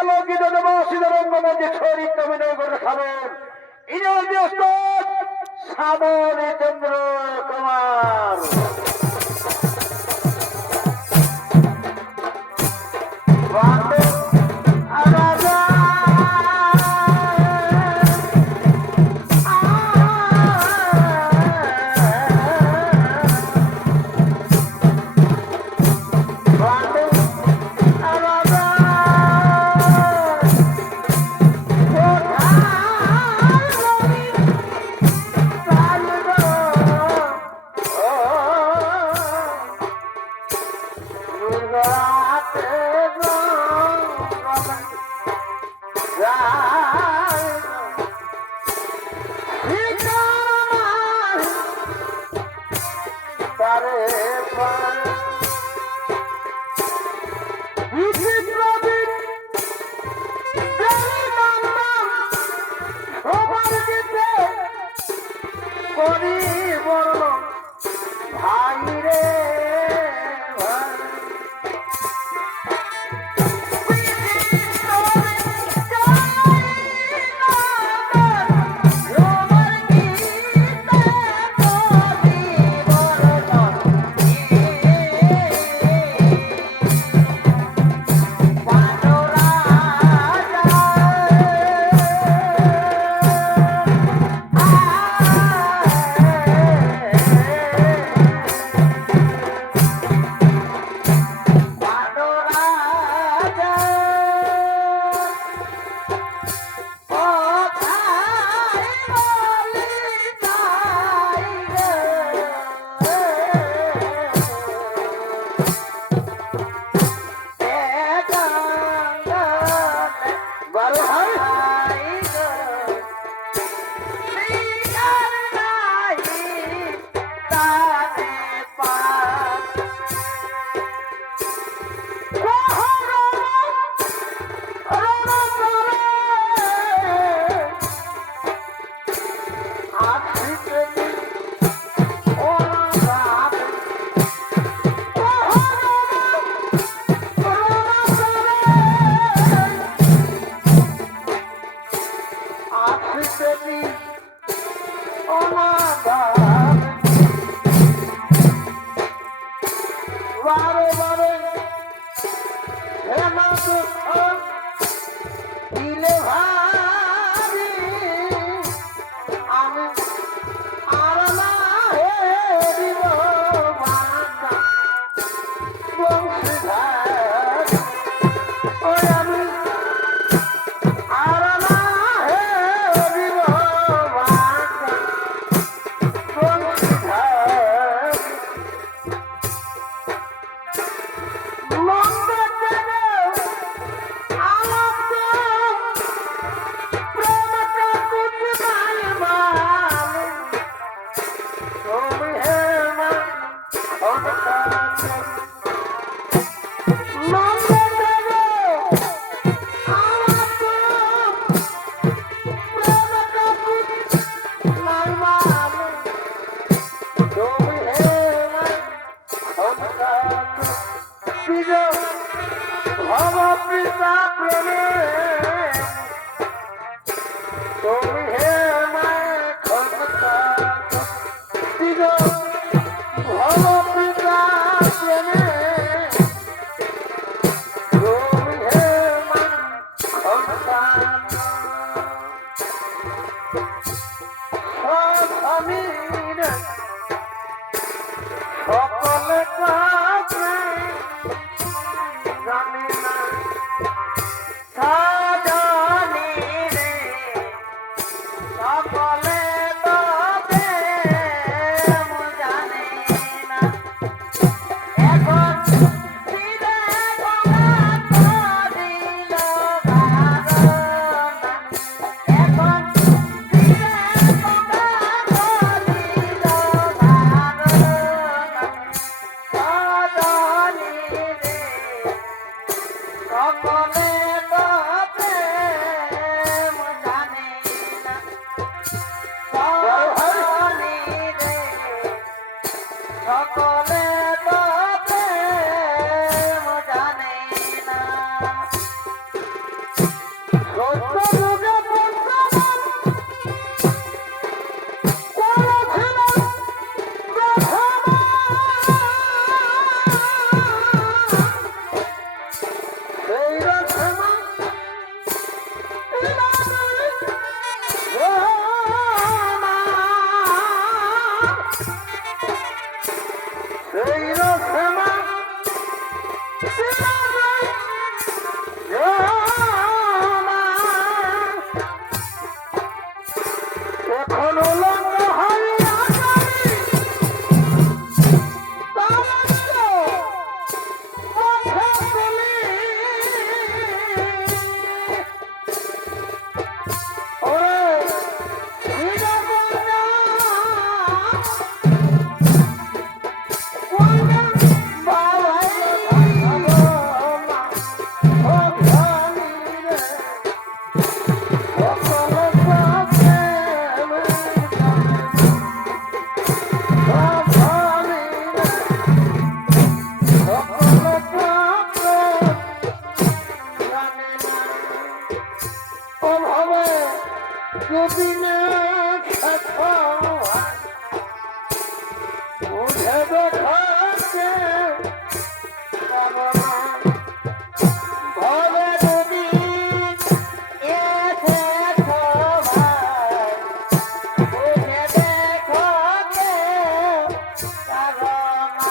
আলোকিত দেবাসীদ রঙ্গমঞ্চে চরিত্র অভিনয় করে খাবেন ইনি ওস্তাদ শ্যামলী চন্দ্র কুমার। যদি না থাকো বুঝে দেখাতে পারো না ভবে যদি এ দেখো ভাই বুঝে দেখাতে পারো না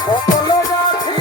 সকলে গাছি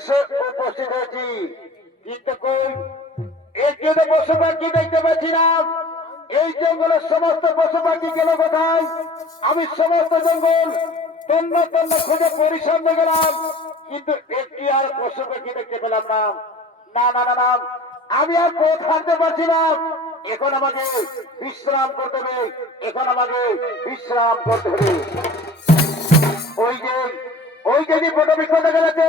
এসে উপস্থিত হয়েছি, কিন্তু কই একজন পশু পাখি দেখতে পাচ্ছি না। এই জঙ্গলের সমস্ত পশু পাখি গেল কোথায়? আমি সমস্ত জঙ্গল তন্ন তন্ন খুঁজে পরিশ্রম গেলাম, কিন্তু একটি আর পশু পাখি দেখতে পেলাম না। না না না না, আমি আর কোথাও থাকতে পারছি না। এখন আমাকে বিশ্রাম করতে হবে, এখন আমাকে বিশ্রাম করতে হবে। ওই যে ওই যে পটবিক্ষণ দেখা যাচ্ছে,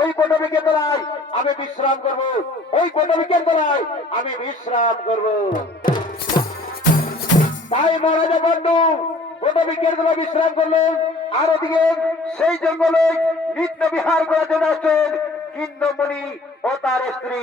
ওই পটবিকের তলায় আমি বিশ্রাম করব, ওই পটবিকের তলায় আমি বিশ্রাম করব। তাই মহারাজা বন্ধু পটবিকের তলায় বিশ্রাম করলেন। আর ওদিকে সেই জঙ্গলে নিত্য বিহার করার জন্য আসছেন কিন্নমণি ও তার স্ত্রী।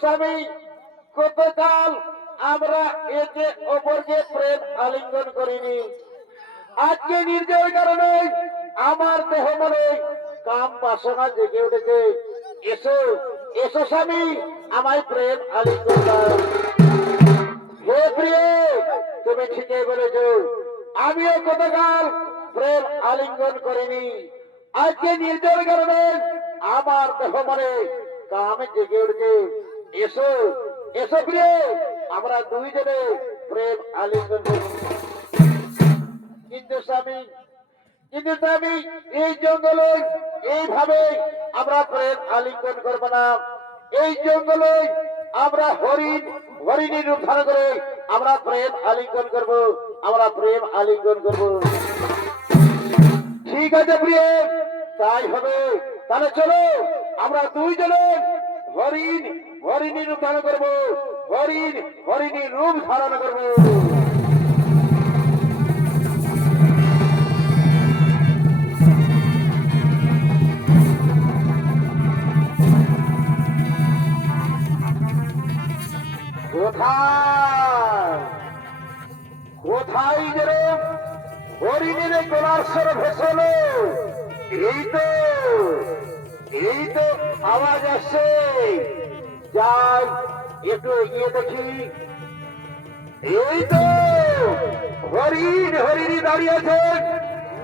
স্বামী, গতকাল আমরা একে অপরকে প্রেম আলিঙ্গন করিনি। আজকে নির্জয় কারণে আমার দেহ মনে কাম বাসনা জেগে উঠেছে। এসো এসো স্বামী, আমায় প্রেম আলিঙ্গন দাও। হে প্রিয়, তুমি ঠিকই বলেছ, আমিও গতকাল প্রেম আলিঙ্গন করিনি। আজকে নির্জয় কারণে আমার দেহ মনে কাম জেগে উঠেছে। এসো এসো প্রিয়, আমরা দুইজনে প্রেম আলিঙ্গন করি। কিন্তু স্বামী এই জঙ্গলে এইভাবে আমরা প্রেম আলিঙ্গন করব না। এই জঙ্গলে আমরা হরিণী রূপ ধারণ করে আমরা প্রেম আলিঙ্গন করব, আমরা প্রেম আলিঙ্গন করব। ঠিক আছে প্রিয়, তাই হবে। তাহলে চলো আমরা দুইজনে হরিণী রূপ ধারণ করবো, হরিণী রূপ ধারণ করবো। কোথায় যেন হরিণের গলার স্বর ভেসলো। এই তো আওয়াজ আসছে। যাই একটু এগিয়ে দেখি। এই তো হরিণী দাঁড়িয়েছে।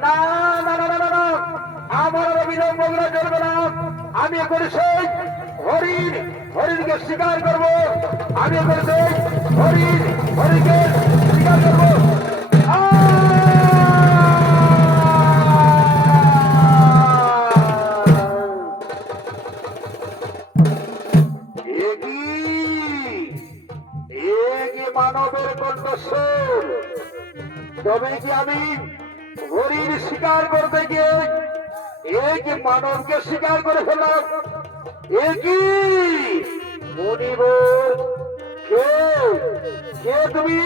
না না না না না, আমার আর বিলম্ব করা চলবে না। আমি এখন সেই হরিণকে শিকার করব। আমি এখন সেই হরিণকে শিকার করব। মানবের কণ্ঠস্বর, তবে কি আমি হরিণ শিকার করতে গিয়ে এক মানবকে শিকার করে ফেললাম? একই মনিব, কে কে তুমি?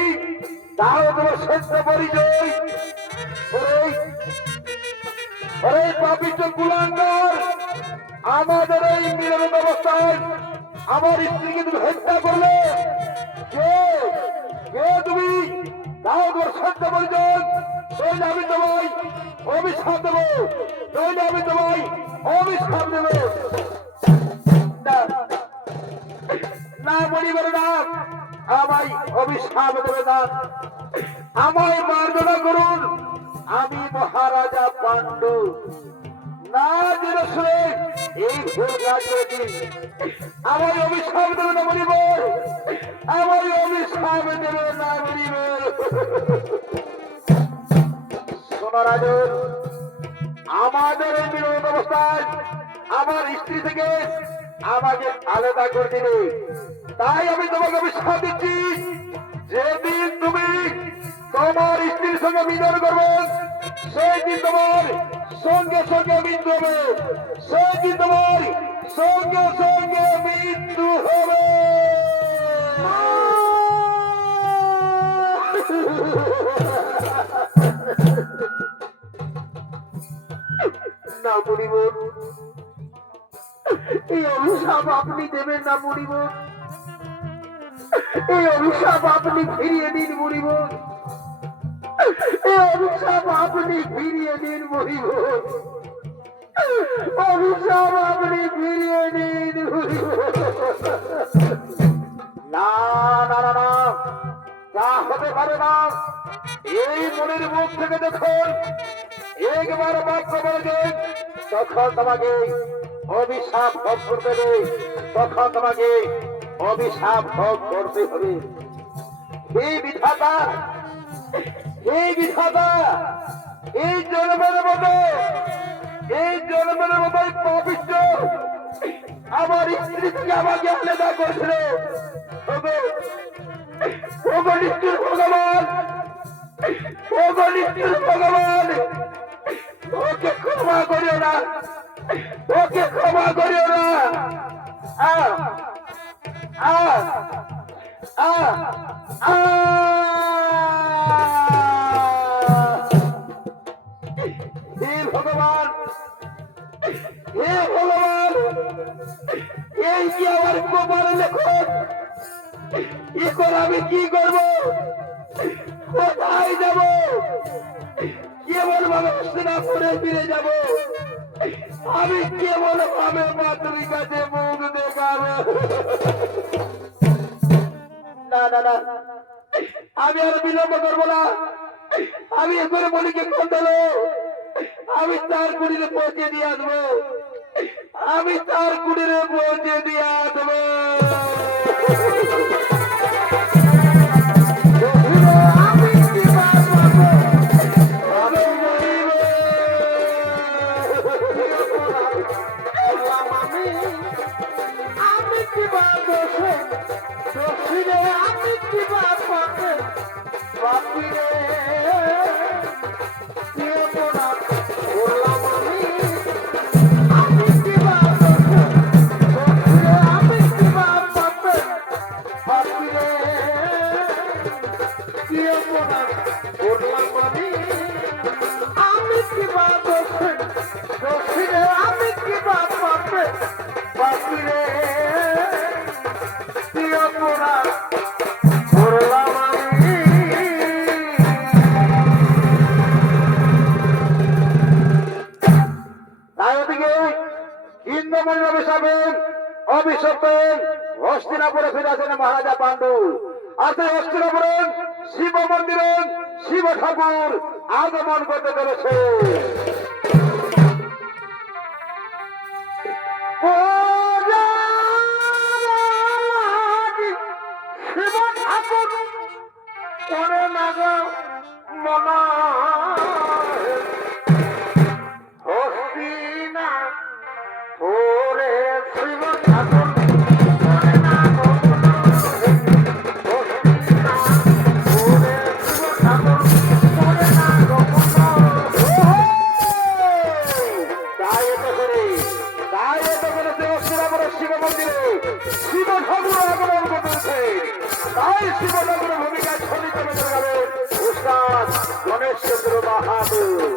তাও তোমার সত্য পরিচয়? পাপিষ্ট কুলাঙ্গার, আমাদের এই মিলনের অবস্থায় আমার স্ত্রীকে তুমি হত্যা করলে। কে কে তুমি? তাও তোমার সত্য পরিচয়? তাহলে আমি তোমায় অভিশাপ দেবো, তাহলে আমি তোমায় অভিশাপ দেবো। না মনিবের না, আমায় অভিশাপ দেবে না, আমায় মার্জনা করুন। আমি মহারাজা পাণ্ডু, না জেনে শুনে এই ভুল কাজ করেছি। আমায় অভিশাপ দেবে না মনিবর, আমায় অভিশাপ দেবে না মনিবর। সোনারাজন, আমাদের এই বিরোধ অবস্থায় আমার স্ত্রী থেকে আমাকে আলাদা করে দিবে। তাই আমি তোমাকে অভিশাপ দিচ্ছি, যেদিন তুমি তোমার স্ত্রীর সঙ্গে মিলন করবে সেই দিন তোমার সঙ্গে সঙ্গে মৃত্যু হবে, সেই দিন তোমার সঙ্গে সঙ্গে মৃত্যু হবে। না মনিবর, এই অভিশাপ আপনি দেবেন না মনিবর, এই অভিশাপ আপনি ফিরিয়ে দিন মনিবর, এই অভিশাপ আপনি ফিরিয়ে দিন মনিবর, অভিশাপ আপনি ফিরিয়ে দিন মনিবর। না না না না, তা হতে পারে না। এই মনের মুখ থেকে দেখুন একবার বাক্য বলবেন, তখন তোমাকে অভিশাপ ভোগ করতে হবে, তখন তোমাকে অভিশাপ ভোগ করতে হবে। হে বিধাতা, হে বিধাতা, এই জন্মের মতো পাপিষ্ঠ আমার স্ত্রী থেকে আমাকে আলাদা করেছিল। নিষ্ঠুর ভগবান, নিষ্ঠুর ভগবান, ওকে ক্ষমা করিও না, ওকে ক্ষমা করিও না। হে ভগবান, হে ভগবান, এই কি আমার কপালে লেখন? এখন আমি কি করব? কোথায় যাব? কেবল ভাবে হস্তিনাপুরে ফিরে যাব? আমি কেবল ভাবে মাতৃ কাছে মুখ দেখাবো? না না না, আমি আর বিলম্ব করবো না। আমি এখানে বলিকে ফোন দিল, আমি তার কুড়িতে পৌঁছে দিয়ে আসবো, আমি তার কুড়িতে পৌঁছে দিয়ে আসবো। হস্তিনাপুরে ফিরে আসেন মহারাজা পাণ্ডু। আছে হস্তিনাপুরে শিব মন্দিরে শিব ঠাকুর আগমন করতে পেরেছে। ঠাকুর করে না গো মনা হস্তিনা ওরে শিব ঠাকুর করে না গো মনা হস্তিনা ওরে শিব ঠাকুর করে না গো মনা শিব মন্দিরে শিব ঠাকুর আগমন করতেছে তাই শিব ঠাকুরের ভূমিকায় ছবি করে যাবে উস্তাদ গণেশ চন্দ্র বাহাদুর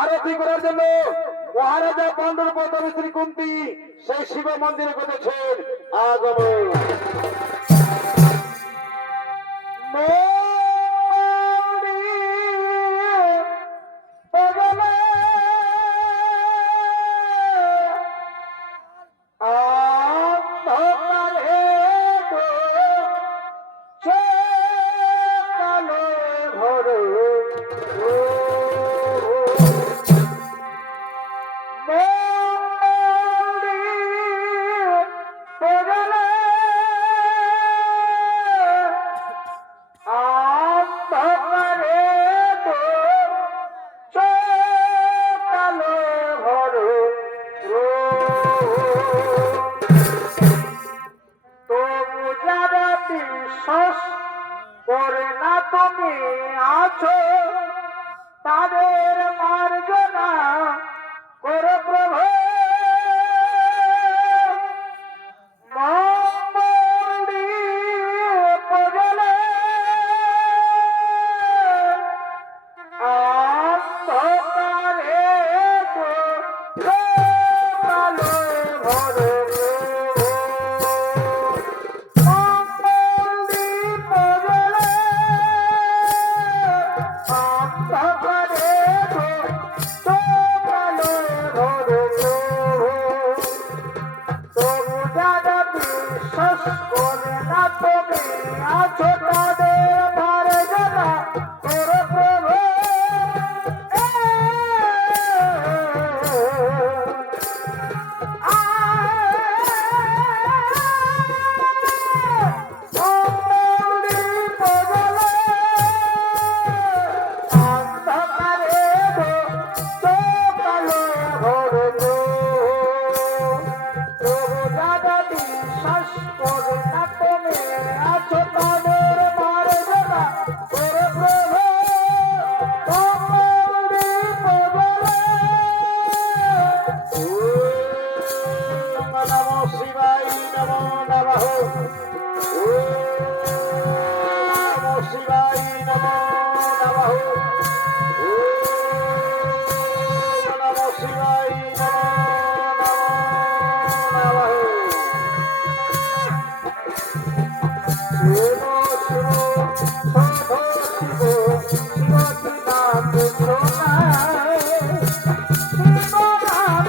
আরতি করার জন্য মহারাজা পাণ্ডুর প্রথম স্ত্রী কুন্তী সেই শিব মন্দিরে করেছেন আগমন। শ্বাস তুমি আছো তাদের মার্জনা করো প্রভু মঙ্গলি পজলে অন্ধকারে কালো ভরে মঙ্গলি পজলে অন্ধকারে কালো ভরে তবু যারা বিশ্বাস করে না তুমি আছো তাদের ভারে যারা করো প্রভু নমঃ শিবায় নমো নমঃ নমঃ শিবায় নমো নমঃ নমঃ শিবায় নমো নমঃ শিব শিব শম্ভো শিব শিবনাথ সোনায় শিব নাম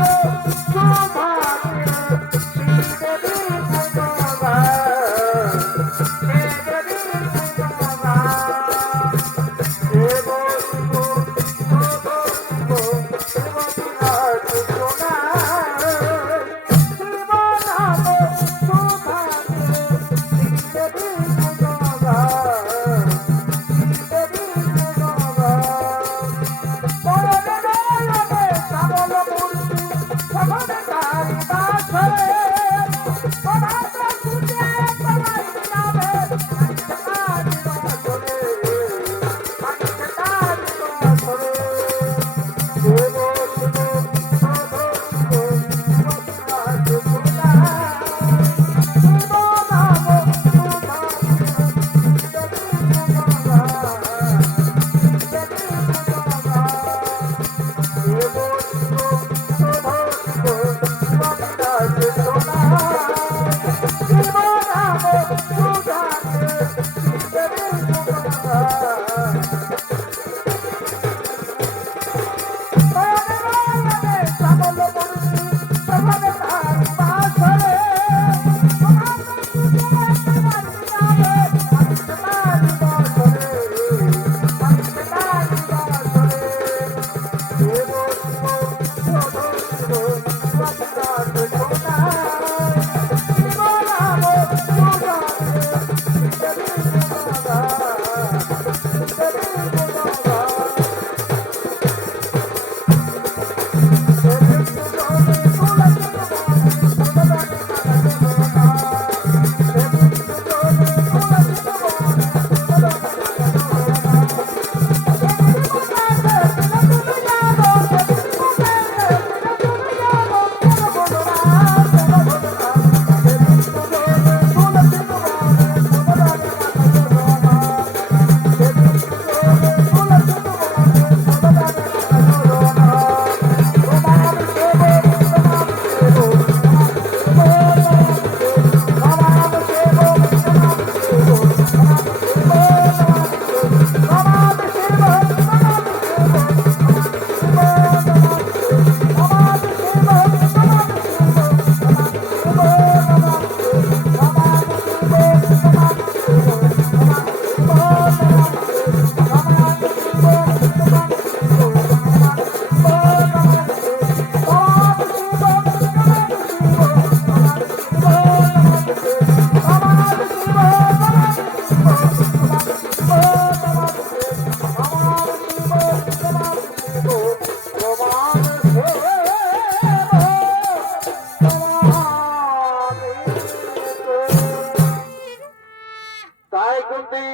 কুন্তি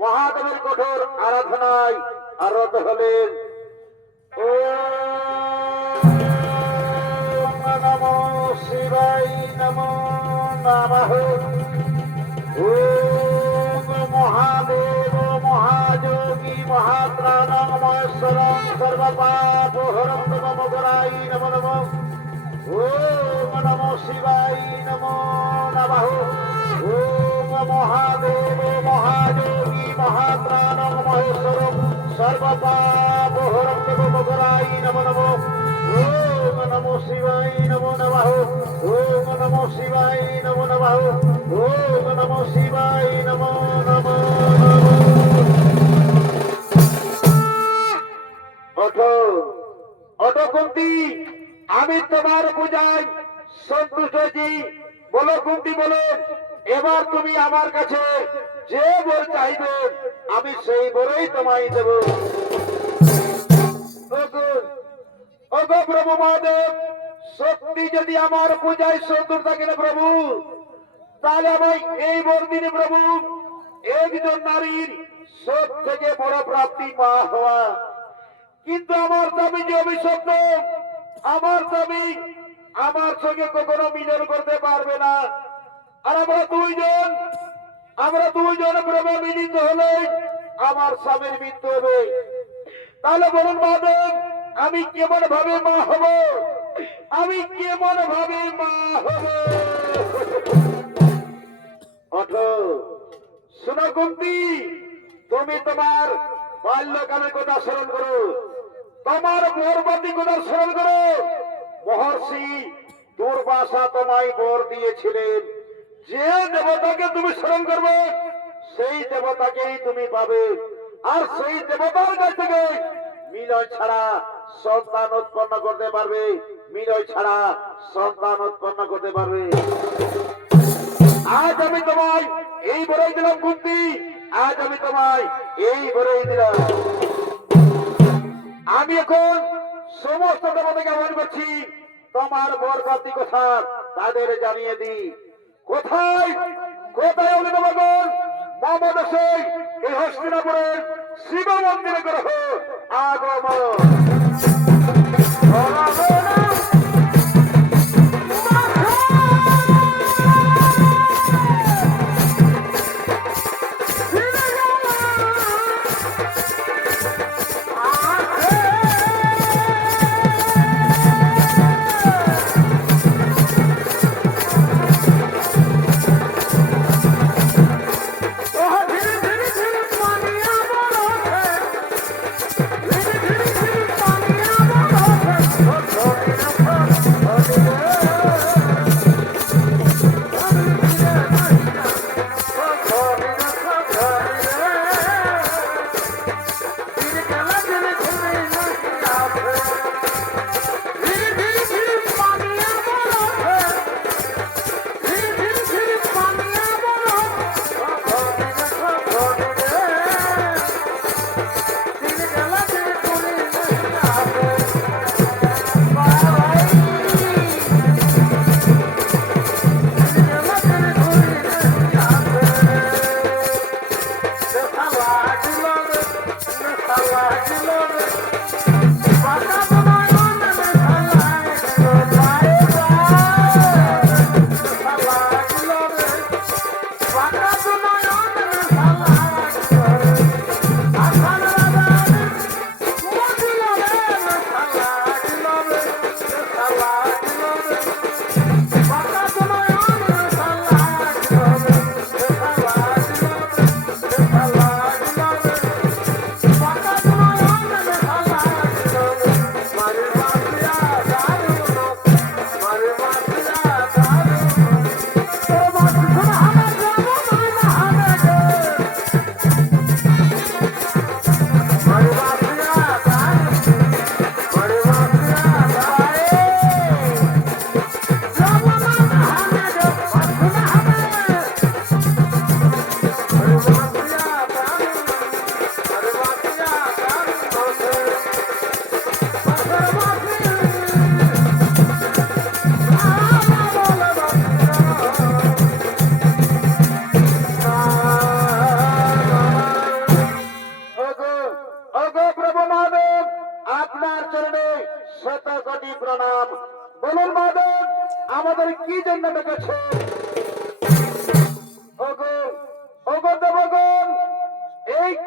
মহাদেবের কঠোর আরাধনায় আরত হলেন। ওম নমো শিবায় নমো নমঃ। ওম মহাদেব মহাযোগী মহাত্রাণ মহেশ্বরং সর্বপাপহরং নমো গরাই নমো নমঃ। ওম নমো শিবায় নমো নমঃ। ওম মহাদেব মহাযোগী মহাত্রাণ মহেশ্বরং সর্বপাপহরং নমো গরাই নমো নমঃ। ওম নমো শিবায় নমো নমঃ। ওম নমো শিবায় নমো নমঃ। ওম নমো শিবায় নমো নমঃ। ওঠো ওঠো কুন্তি, আমি তোমার পূজায় সন্তুষ্ট হয়েছি। বলো কুন্তি বলো, এবার তুমি আমার কাছে যে বর চাইবে আমি সেই বরেই তোমায় দেব। ওগো প্রভু মহাদেব, সত্যি যদি আমার পূজায় সন্তুষ্ট থাকে না প্রভু, তাহলে আমায় এই বর দিন প্রভু, একজন নারীর সব থেকে বড় প্রাপ্তি মা হওয়া। কিন্তু আমার স্বামী যে অভিশপ্ত, আমার স্বামী আমার সঙ্গে কখনো মিলন করতে পারবে না। আর আমরা দুইজন প্রেমে মিলিত হলে আমার স্বামীর মৃত্যু হবে। তাহলে বলুন মহাদেব, আমি কেমন ভাবে মা হব? আমি কেমন ভাবে মা হব? ওঠো, শোনো কুন্তি, তুমি তোমার বাল্যকালের কথা স্মরণ করো, তোমার বরবাদী কথা স্মরণ করো। মহর্ষি দুর্বাসা তোমায় বর দিয়েছিলেন, যে দেবতাকে তুমি স্মরণ করবে সেই দেবতাকেই তুমি পাবে। আর সেই দেবতার কাছ থেকে মিলয় ছাড়া সন্তান উৎপন্ন করতে পারবে, মিলয় ছাড়া সন্তান উৎপন্ন করতে পারবে। আজ আমি তোমায় এই বরেই দিলাম কুন্তি, আজ আমি তোমায় এই বরেই দিলাম। আমি এখন সমস্ত দেবতাকে আহ্বান করছি, তোমার বরবাদী কথা তাদের জানিয়ে দিই। কোথায় কোথায় অগ্নিদেবগণ মমদেশে এই হস্তিনাপুরের শিব মন্দিরে গ্রহ আগমন। ধীরে ধীরে পানিয়া বরছে, ধীরে ধীরে পানিয়া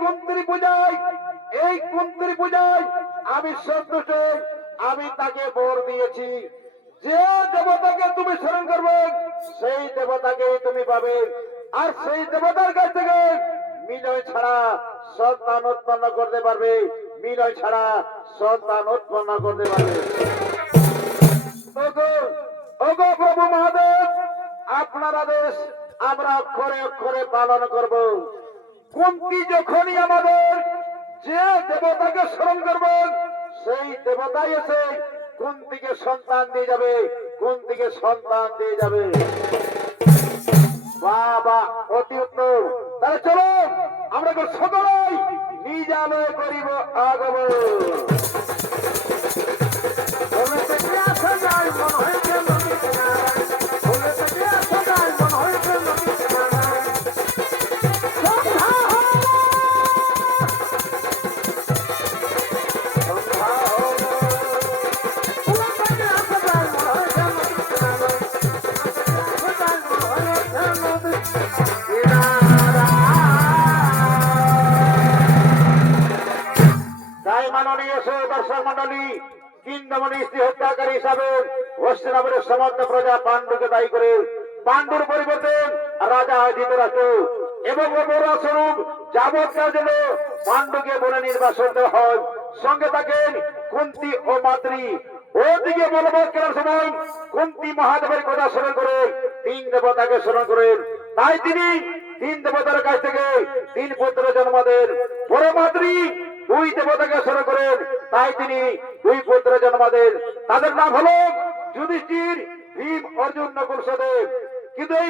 কুন্তির পূজায় আমি সন্তুষ্ট, আমি তাকে বর দিয়েছি। যে দেবতাকে তুমি স্মরণ করবে সেই দেবতাকে তুমি পাবে, আর সেই দেবতার কাছ থেকে মিলয় ছাড়া সন্তান উৎপন্ন করতে পারবে, মিলয় ছাড়া সন্তান উৎপন্ন করতে পারবে। ওগো প্রভু মহাদেব, আপনার আদেশ আমরা অক্ষরে অক্ষরে পালন করব। কুন্তি যখনই আমাদের যে দেবতাকে স্মরণ করবেন সেই দেবতাই এসে কুন্তিকে সন্তান দিয়ে যাবে, কুন্তিকে সন্তান দিয়ে যাবে। বাবা অতি উত্তম। তাহলে চলো আমরা সকলেই নিজ আলোয় করিব আগমন। দর্শক মন্ডলী, কিংদমণি স্ত্রী হত্যাকারী হিসাবে হস্তিনাপুরের সমস্ত প্রজা পাণ্ডুকে দায়ী করে পাণ্ডুর পরিবর্তে রাজা ধৃতরাষ্ট্র এবং স্বরূপ যাবৎকাল জন্য পাণ্ডুকে বনে নির্বাসন দেওয়া হয়। সঙ্গে থাকেন কুন্তি ও মাতৃ। ওদিকে বলবৎ করার সময় কুন্তি মহাদেবের কথা স্মরণ করে তিন দেবতাকে স্মরণ করেন। তাই তিনি তিন দেবতার কাছ থেকে তিন পুত্র জন্ম দেন। বড় মাতৃ দুই দেবতাকে স্মরণ করেন, তাই তিনি দুই পুত্র জন্ম দেন। তাদের নাম হলো যুধিষ্ঠির, ভীম, অর্জুন, নকুল, সহদেব। কিন্তু এই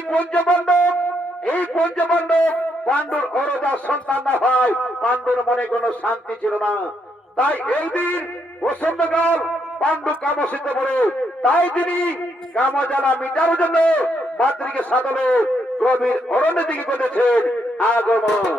পঞ্চপাণ্ডব পাণ্ডুর অরজার সন্তান না হয় পাণ্ডুর মনে কোনো শান্তি ছিল না। তাই এই দিন বসন্তকাল পাণ্ডু কামসিদ্ধ করে, তাই তিনি কামজ্বালা মিটার জন্য মাতৃকে সাধনে গভীর অরণ্যের দিকে করেছেন আগমন।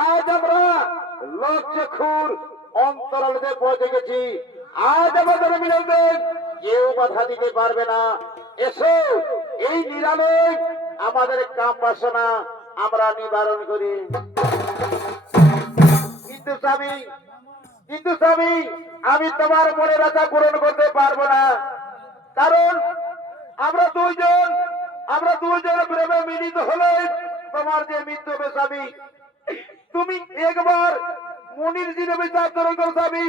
আজ আমরা লক্ষ্যখুর অন্তরালতে পৌঁছে গেছি। আজ আমাদের মিলনে কেউ বাধা দিতে পারবে না। এসো এই নিরালয় আমাদের কাম বাসনা আমরা নিবারণ করি। কিন্তু স্বামী আমি তোমার মনের আশা পূরণ করতে পারবো না, কারণ আমরা দুইজন প্রেমে মিলিত হলে তোমার যে মৃত্যু হবে স্বামী। তুমি একবার মনির জিনে বিচার চরণ করো স্বামী,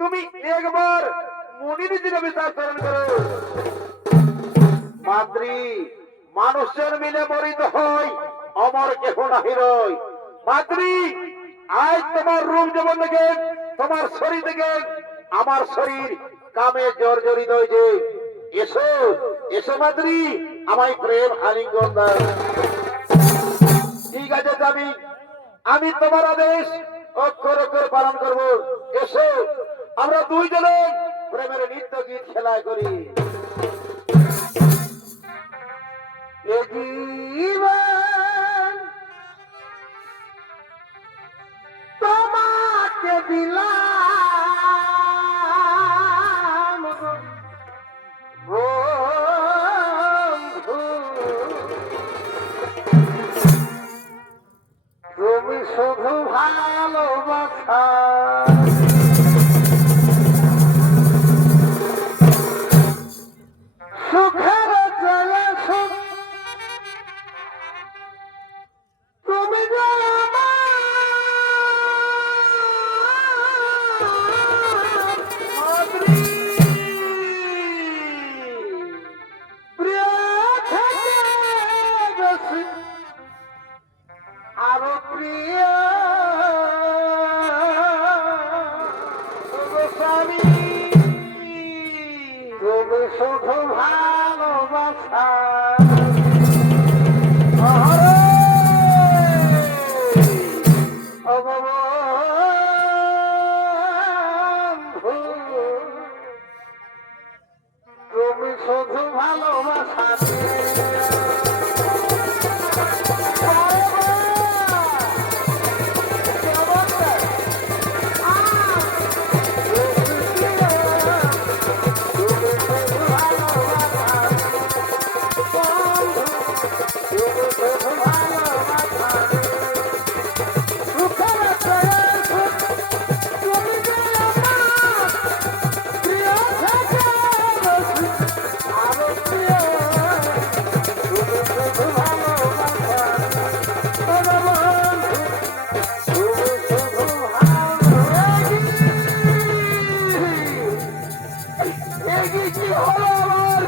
তুমি একবার মনির জিনে বিচার চরণ করো। মাতৃ মানুষের মিলে মরিত হয়, অমর কেহ নাহি রয়। মাতৃ আজ তোমার রূপ যেমন দেখে, তোমার শরীর দেখে আমার শরীর কামে জর্জরিত হয়েছে। এসো এসো মাতৃ, আমায় প্রেম আলিঙ্গন দাও। ঠিক আছে স্বামী, আমি তোমার আদেশ অক্ষর অক্ষর পালন করব। এসো আমরা দুইজনে প্রেমের নৃত্য গীত খেলা করি। তোমাকে দিলাম কি কি হলো আমার?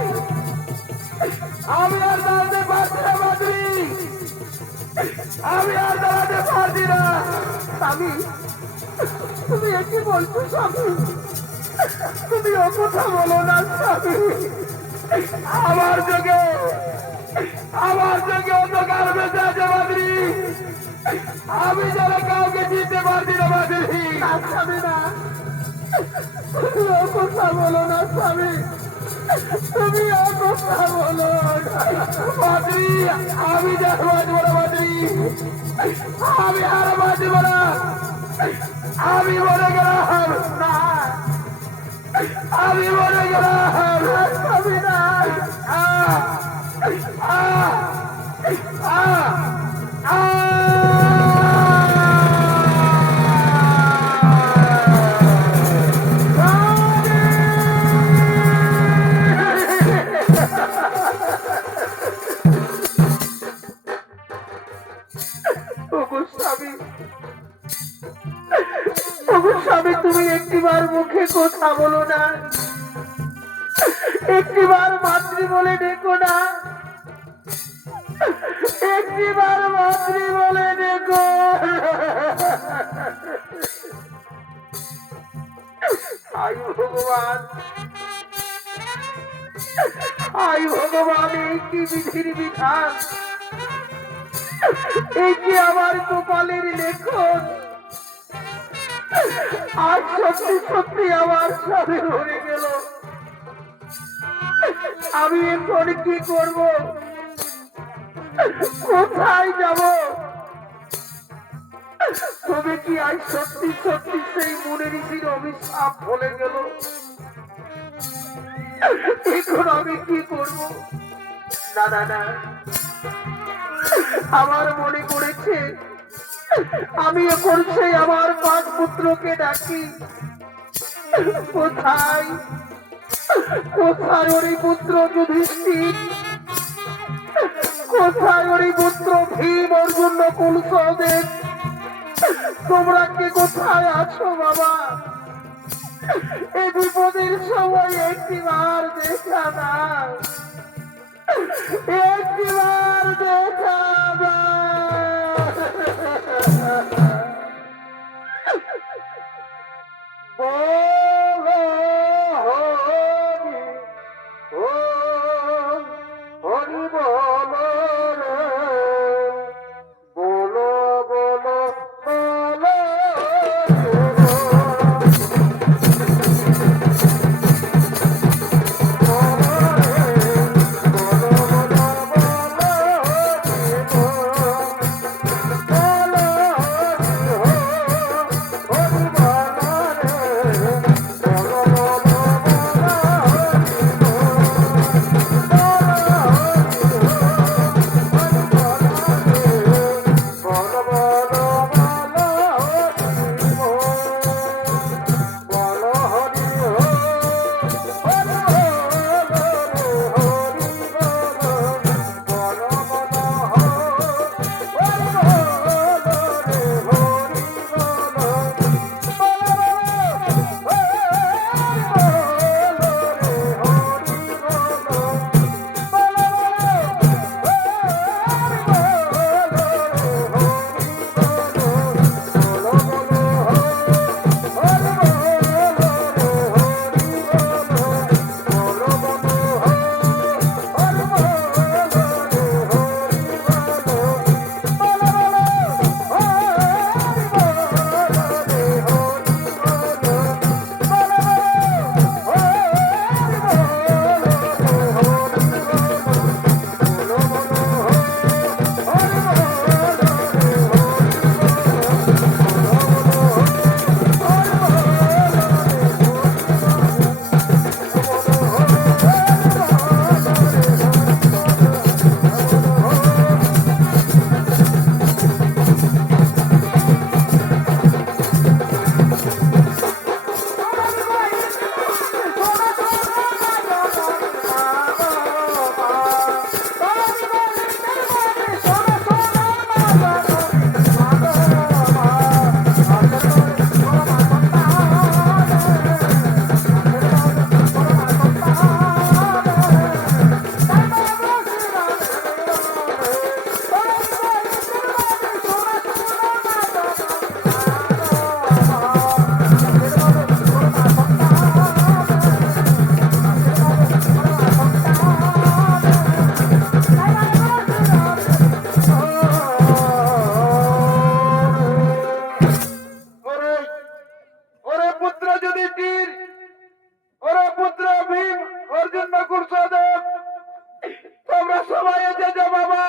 আমি আর দাঁড়াতে পারছি না মাদ্রি, আমি আর দাঁড়াতে পারছি না। স্বামী, তুমি কি বলছো স্বামী? তুমি ও কথা বলো না স্বামী। আমার চোখে অন্ধকার বেঁচে আছে মাদ্রি, আমি যেন কাউকে চিনতে পারছি না মাদ্রি। স্বামী না, তুমি ও কথা বলো না স্বামী, তুমি ও কথা বলো না মাদ্রি। আমি যেন বাঁচবো না মাদ্রি, আমি আর বাঁচবো না, আমি মরে গেলাম না, আমি মরে গেলাম স্বামী না। স্বামী, তুমি একটিবার মুখে কথা বলো না, একটিবার মাতৃ বলে ডেকো না, একটিবার মাতৃ বলে ডেকো। আই ভগবান, আই ভগবান, এই কি বিধির বিধান, এই কি আমার কপালের লেখন। আজ সত্যি সত্যি আমার স্বামী মরে গেল, আমি এখন কি করব, কোথায় যাব? তবে কি আজ সত্যি সত্যি সেই মনে ঋষির অভিশাপ বলে গেল? এখন আমি কি করব? না না না, আমার মনে করেছে আমি এখন সেই আমার 5 পুত্রকে ডাকি। কোথায় কোথায় ওরই পুত্র যুধিষ্ঠির, কোথায় ওরই পুত্র ভীম, অর্জুন, নকুল, সহদেব? তোমরা কে কোথায় আছো বাবা? এই বিপদের সময় একটিবার দেখা দাও, একটিবার দেখা দাও। নকুল সহদেব, তোমরা সবাই এসেছো বাবা,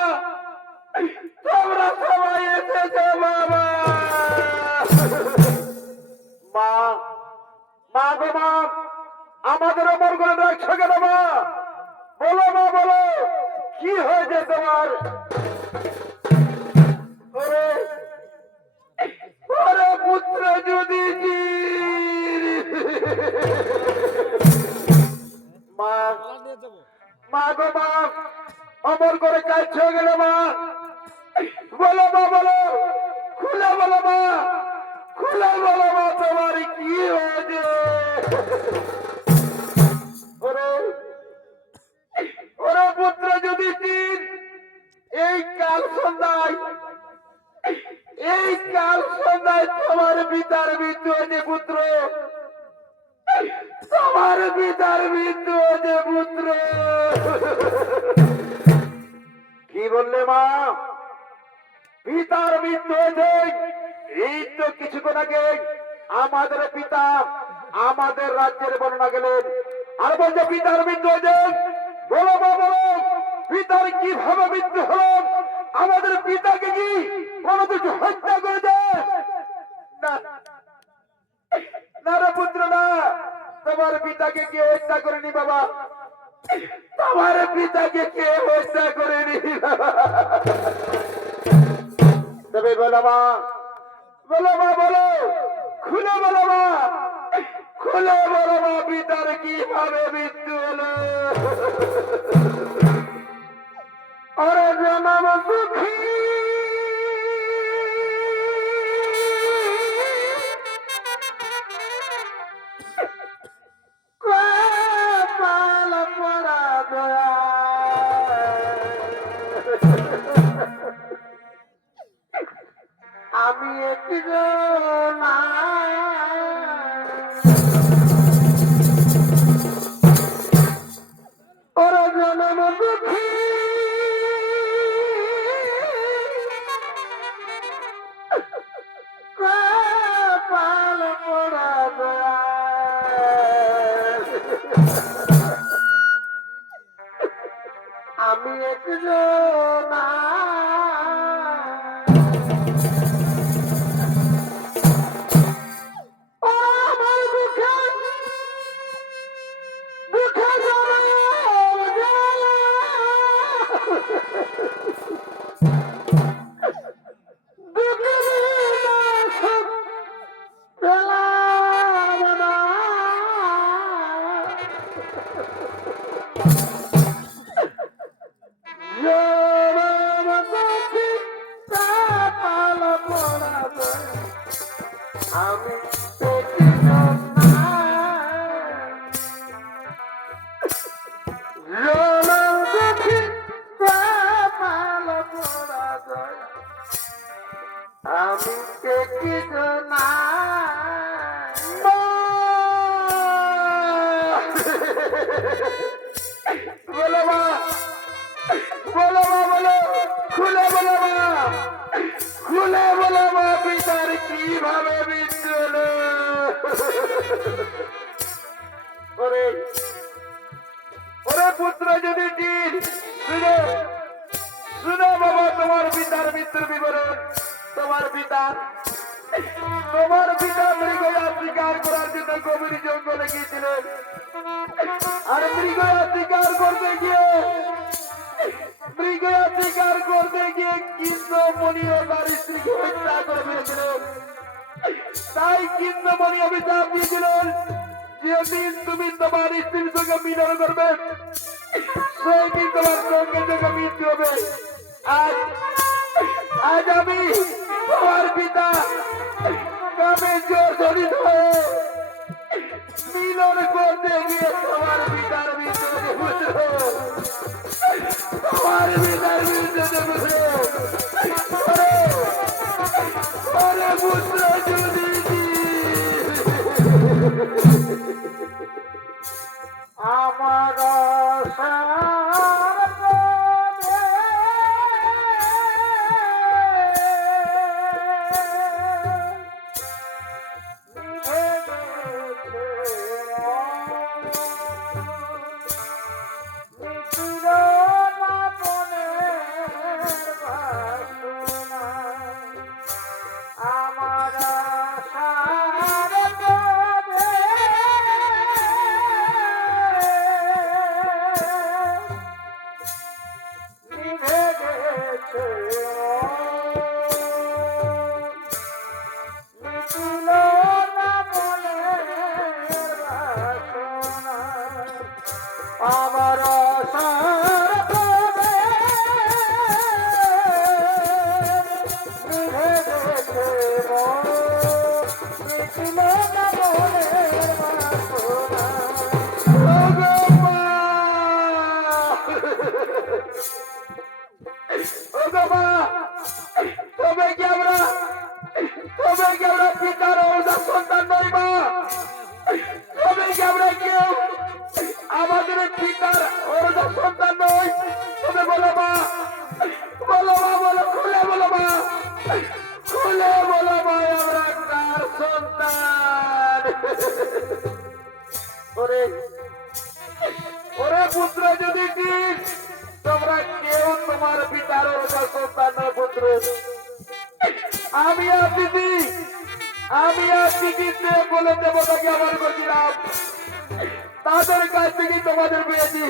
তোমরা সবাই এসেছো বাবা। মা, মা গো মা, আমাদের অমর করে রাখছো কেন মা? বলো মা, বলো কি হয়েছে তোমার? ওরে ওরে পুত্র যদি মা, মা গো মা, অমর করে কাঁদছো কেন মা? বলো মা, বলো, খুলে বলো মা, খুলে বলো মা, তোমার কি হয়েছে? ওরে ওরে পুত্র যুধিষ্ঠির, এই কাল সন্ধ্যায়, এই কাল সন্ধ্যায় তোমার পিতার মৃত্যু হয়েছে পুত্র, তোমার পিতার মৃত্যু হয়েছে পুত্র। কি বললে মা? পিতার মৃত্যু হয়েছে? এই তো কিছুক্ষণ আগে আমাদের পিতা আমাদের রাজ্যের বর্ণনা গেলেন, আর বলছে পিতার মৃত্যু হয়েছে। বলো মা, বলো পিতার কিভাবে মৃত্যু হল? আমাদের পিতাকে কি কোনো কিছু হত্যা করেছে? না না রে পুত্র, না, তোমার পিতাকে কে হত্যা করেনি বাবা, তোমার পিতাকে কে হত্যা করেনি বাবা। তবে বলো মা, বলো মা, বলো, খুলে বলো মা, খুলে বলো মা, পিতার কিভাবে মৃত্যু হলো? আরে জনম সুখী কপাল পরা দয়া, আমি একজন ওরে জনম দুঃখী কপাল পরা দয়া, আমি একজন আমি আমি দেখিত না। বলো মা, বলো মা, বলো, খুলে বলো মা, খুলে বলো মা, পিতার কিভাবে মৃত্যু হলো? ওরে ওরে পুত্র যুধিষ্ঠির, শুনো শুনো বাবা, তোমার পিতার মৃত্যুর বিবরণ। তোমার পিতা মৃগয়া শিকার করার জন্য গভীর জঙ্গলে গিয়েছিলেন, আর মৃগয়া শিকার করতে গিয়ে কৃষ্ণমণিও তার স্ত্রীকে হত্যা করে ফেলেছিলেন। তাই কৃষ্ণমণি অভিশাপ দিয়েছিলেন, যেদিন তুমি তোমার স্ত্রীর সঙ্গে মিলন করবে সেই দিন তোমার সঙ্গে সঙ্গে মৃত্যু হবে। আজ আমি তোমার পিতা কামে জর্জরিত হয়ে মিলন করতে গিয়ে তোমার পিতার মৃত্যু বুঝলো, তোমার পিতার মৃত্যু বুঝলো। পুত্র আমার আমার আশার প্রাণে নিভে গেছে মন, মিটিল না মনের বাসনা। ওগো মা, ওগো মা, তবে কি আমরা পিতার অর্ধা সন্তান নই মা? তবে কি আমরা কেউ আমাদের পিতার অর্ধা সন্তান নই? তবে বলো মা, বলো মা, বলো, খুলে বলো মা, খুলে বলো মা, আমরা কার সন্তান? ওরে ওরে পুত্র, যদি ঠিক তোমরা কেউ তোমার পিতার অর্ধা সন্তান নয় পুত্র, আমি আর দিদিতে বলে দেবতাকে আমার করছিলাম, তাদের কাছ থেকে তোমাদের পেয়েছি।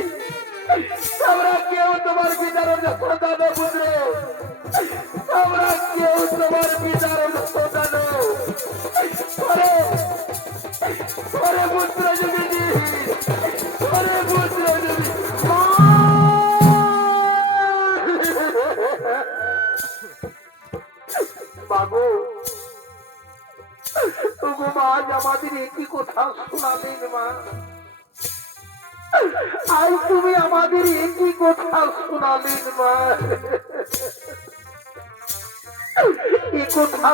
তোমরা কেউ তোমার পিতার সন্তান পুত্র, তোমরা কেউ তোমার পিতার সন্তান। ওরে পুত্র যদি ওরে পুত্র যদি বাবু, তবু মা আমাদের একই কথা শোনালেন মা। আজ তুমি আমাদের একই কথা শোনালেন মা। এই কথা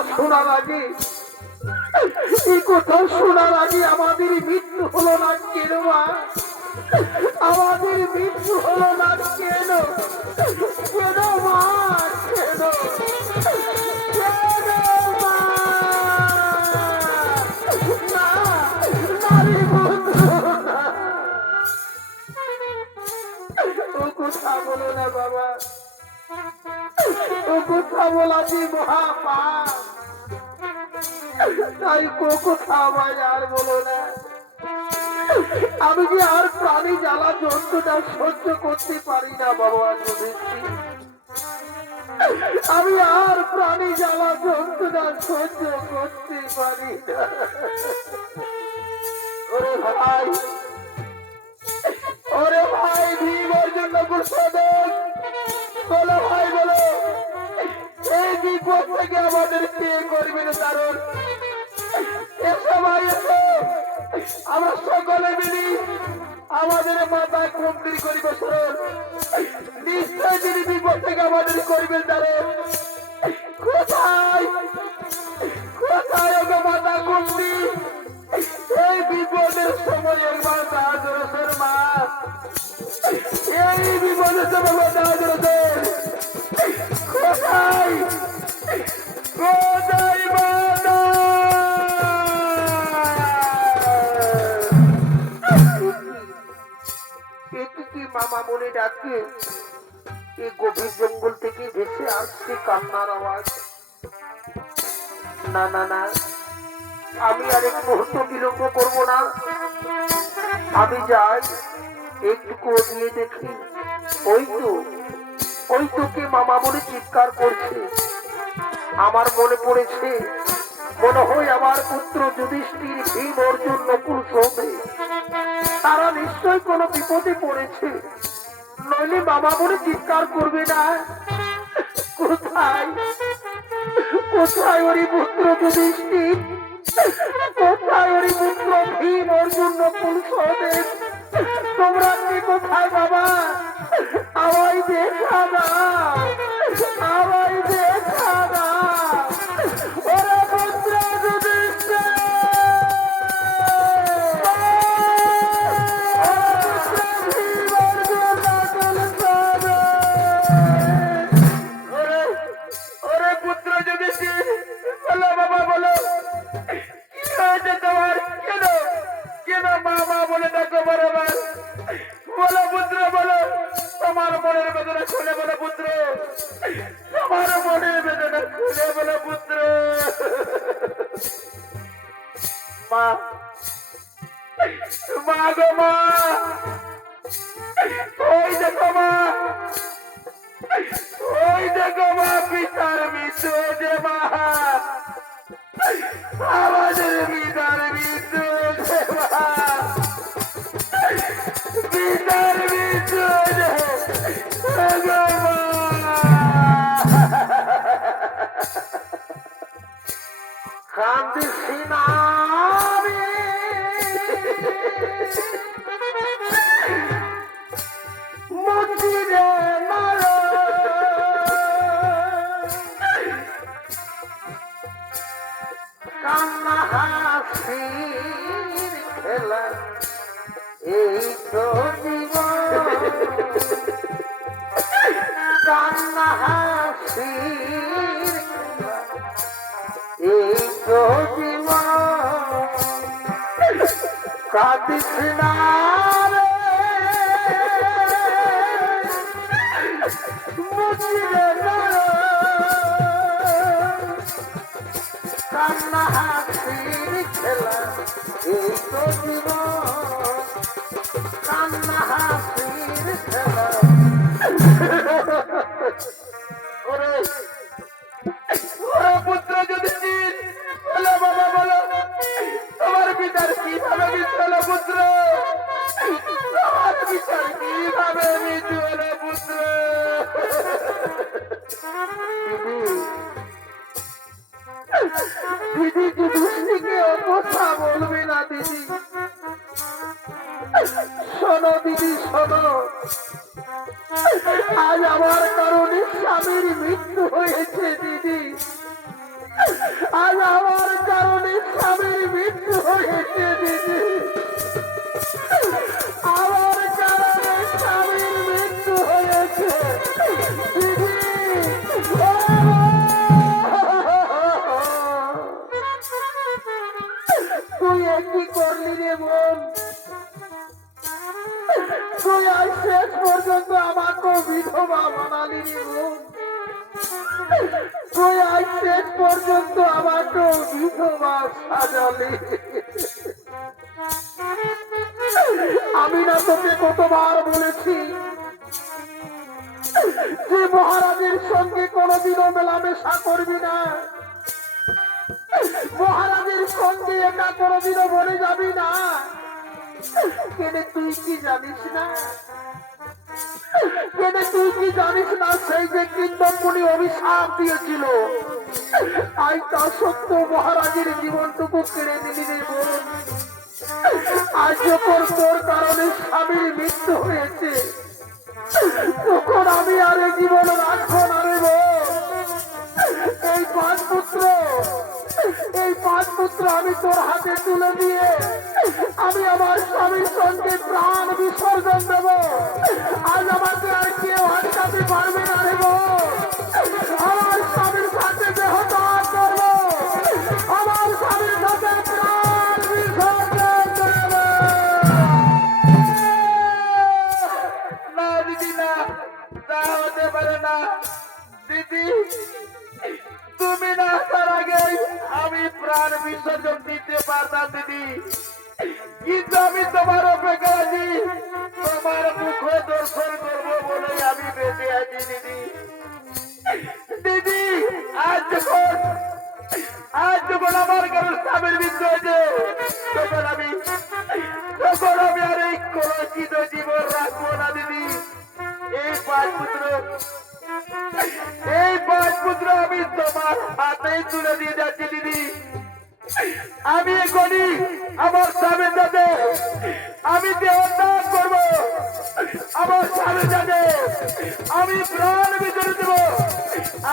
শোনার আগে আমাদের মৃত্যু হলো না কেন মা? আমাদের মৃত্যু হলো না কেন? কেন মা, কেন? কথা বলো না বাবা, ও কথা বলা যে মহাপাপ, তাই কথা আমায় আর বলো না। আমি যে আর প্রাণী জ্বালা যন্ত্রটা সহ্য করতে পারি না বাবা, আমি আর প্রাণী জ্বালা যন্ত্রটা সহ্য করতে পারি না। ওরে ভাই, ওরে ভাই, ভীম অর্জুন গুরুসদন, বলো ভাই বলো, এই বিপদ থেকে আমাদের কে করবেন তারণ? এসো ভাই এসো, আমরা সকলে মিলি আমাদের মাথায় মন্দির করিবে স্মরণ। নিশ্চয় যিনি বিপদ থেকে আমাদের করবেন তারণ। কোথায় কোথায় ওকে মাথা কুন্দি? এই বিপদের সময় একবার সাহায্য রসের মা, এই বিপদের সময় সাহায্য রসের কোথায় কোথায় মাতা? কি মামা মনে ডাকে? এই গভীর জঙ্গল থেকে ভেসে আসছে কান্নার আওয়াজ। না না না, আমি আর এক মুহূর্ত বিলম্ব করবো না, আমি যাই একটু দিয়ে দেখি। ওই তো কে মামা বলে চিৎকার করছে। আমার মনে পড়েছে, মনে হয় আমার পুত্র যুধিষ্ঠির, ভীম অর্জুন নকুল সহদেব, তারা নিশ্চয় কোনো বিপদে পড়েছে, নইলে মামা বলে চিৎকার করবে না। কোথায় কোথায় ওরই পুত্র যুধিষ্ঠির? কোথায় ওরই পুত্র ভীম অর্জুন নকুল সহদেব? তোমরা কি কোথায় বাবা? আমায় দেখা দাও, আমায় দেখা দাও। ওরে পুত্র যুধিষ্ঠির, ভীম অর্জুন নকুল সহদেব, ওরে পুত্র যুধিষ্ঠির, বলো বাবা বলো, কি হয়েছে তোমার? কেন কেন মামা বলে ডাকো বরাবর? বলো পুত্র বলো, তোমার মনের বেদনা খুলে বলো পুত্র, তোমার মনের বেদনা খুলে বলো পুত্র। মা, মা গো মা, ওই দেখো মা, ওই দেখো মা, পিতার মৃত্যু যে মা, আমাদের পিতার মৃত্যু যে মা, পিতার দিস না রে, মুচিরে কান্না হাসির খেলা এই তো জীবন, কান্না হাসির খেলা। ওরে ওরে পুত্র যুধিষ্ঠির, বলো বাবা বলো, তোমার পিতার কিভাবে মৃত্যু হলো পুত্র? তোমার পিতার কিভাবে মৃত্যু হলো পুত্র? দিদি যুধিষ্ঠিরকে কথা বলবে না দিদি, শোনো দিদি শোনো, আজ আমার কারণে স্বামীর মৃত্যু হয়েছে দিদি, আজ আমার কারণে স্বামীর মৃত্যু হয়েছে দিদি, আমার কারণে স্বামীর মৃত্যু হয়েছে দিদি। তুই কি করলি রে বোন, তুই আজ শেষ পর্যন্ত আমাকে বিধবা বানালি রে বোন, তুই আজ শেষ পর্যন্ত আমাকে বিধবা সাজালি। আমি না তোকে কতবার বলেছি যে মহারাজের সঙ্গে কোনোদিনও মেলামেশা করবি না, মহারাজের সঙ্গে এটা কোনোদিনও বলে যাবি না। কেনে তুই কি জানিস না, কেনে তুই কি জানিস না, সেই যে কিংবদন্তি অভিশাপ দিয়েছিল, আজ তা সত্য মহারাজের জীবনটুকু কেড়ে নিলি রে বোন। আজ যখন তোর কারণে স্বামীর মৃত্যু হয়েছে, তখন আমি আর এই জীবন রাখবো না রে বোন। এই পাঁচ পুত্র, এই পাঁচ পুত্র আমি তোর হাতে তুলে দিয়ে আমি আমার স্বামীর সঙ্গে প্রাণ বিসর্জন দেব। আজ আমাকে আর কেউ আটকাতে পারবে না রে বোন। আমার স্বামীর সাথে দেহ ত্যাগ করবো, আমার স্বামীর সাথে প্রাণ বিসর্জন দেব। না দিদি না, তা হতে পারে না দিদি, তুমি না আসার আগে আমি প্রাণ বিসর্জন দিতে পারতাম দিদি, কিন্তু আমি তোমার অপেক্ষা আছি, তোমার মুখ দর্শন করবো বলে আমি বেঁচে আছি দিদি। দিদি আজ যখন আমার কারণ স্বামীর মৃত্যু হয়েছে, তখন আমি আর এই কলঙ্কিত জীবন রাখবো না দিদি। এই পাঁচ পুত্র আমি তোমার হাতেই তুলে দিয়ে যাচ্ছি দিদি। আমি এখনই আমার স্বামীর সাথে আমি দেহত্যাগ করবো, আমার স্বামীর সাথে আমি প্রাণ বিসর্জন দেব।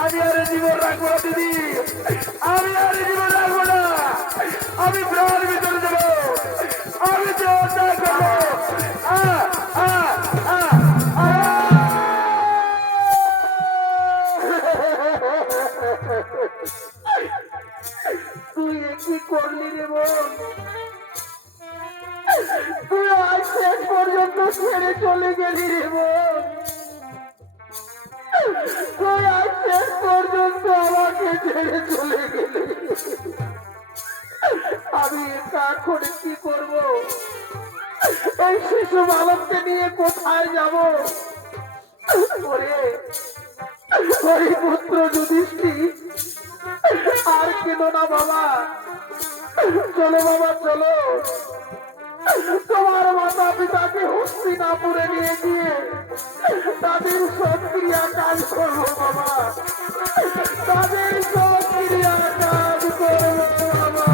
আমি আর জীবন রাখবো না দিদি, আমি আর জীবন রাখবো না, আমি প্রাণ বিসর্জন দেব, আমি দেহত্যাগ করবো। তুই কি করলি রে বোন, তুই আজ শেষ পর্যন্ত ছেড়ে চলে গেলি রে বোন, তুই আজ শেষ পর্যন্ত আমাকে ছেড়ে চলে গেলি। আমি একা করে কি করব, এই শিশু বালককে নিয়ে কোথায় যাব? ওরে ওই পুত্র যুধিষ্ঠির, আর কেঁদো না বাবা, চলো বাবা চলো, তোমার মাতা পিতাকে হস্তিনাপুরে নিয়ে গিয়ে তাদের সব ক্রিয়া কাজ করবো বাবা, তাদের সব ক্রিয়া কাজ করবো বাবা।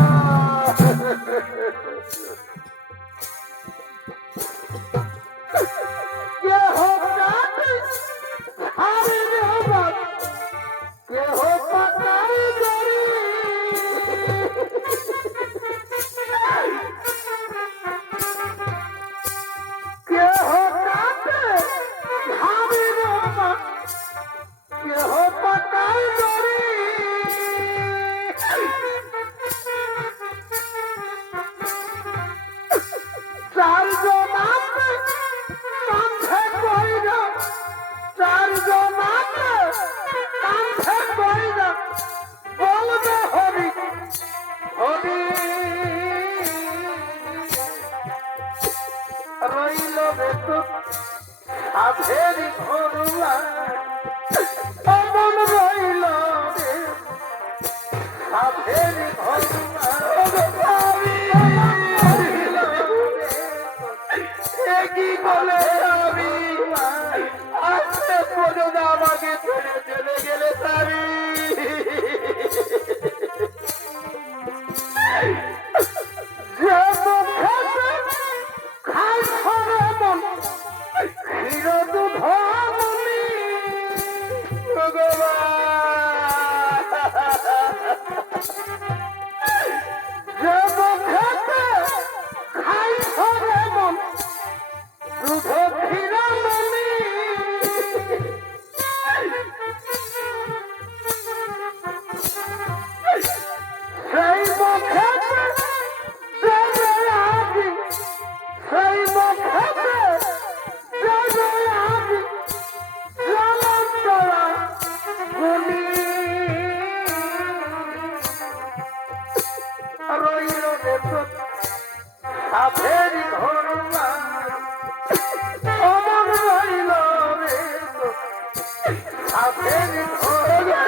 কেহ পাতাই দরি বেতন সাধের ঘরুয়া অমন রইল রে সাধের ঘরুয়া কি বলে আমি আজকে পর্যন্ত আমাকে ছেড়ে চলে গেলে তারি যে মুখে খাই সরে মন ক্ষীর দুধ মনি যে মুখে খাই সরে মন দুধ ক্ষীর মনি সেই মুখে সেই মুখে রইল বেতন সাধের ঘরুয়া অমন রইল বেতন সাধের ঘরুয়া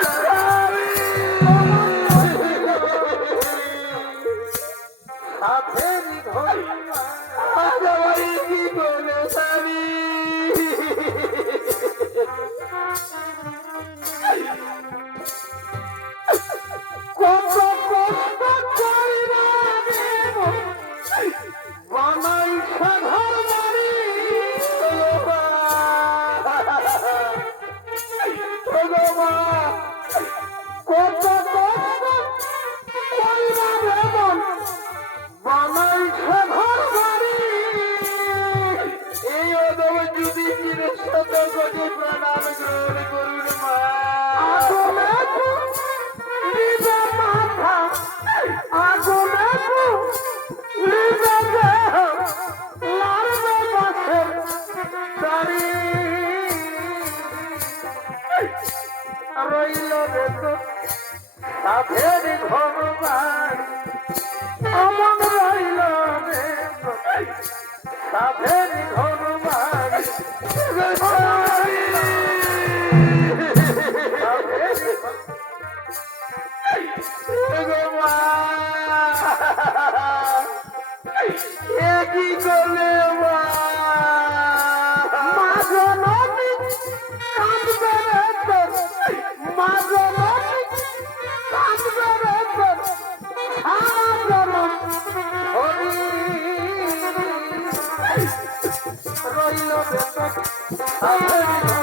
সাধের ঘরুয়া কি বলে সারি কত কষ্ট কইরা দেব বানাই সাধার বাড়ি কত কষ্ট কইরা দেব বানাই সাধার বাড়ি এই অদম যদি জিনিস সাথে গতি প্রণাম গ্রহণ করুন মা আগুনে লিবে দেহ লারবে বাসের দাড়ি রইল বেতন সাধের ঘর বাড়ি অমন রইল বেতন সাধের ঘর বাড়ি কি করলে মা জননী কাঁদবে রে তোর মা জননী কাঁদবে রে তোর সারা জনম হরি রইল বেতন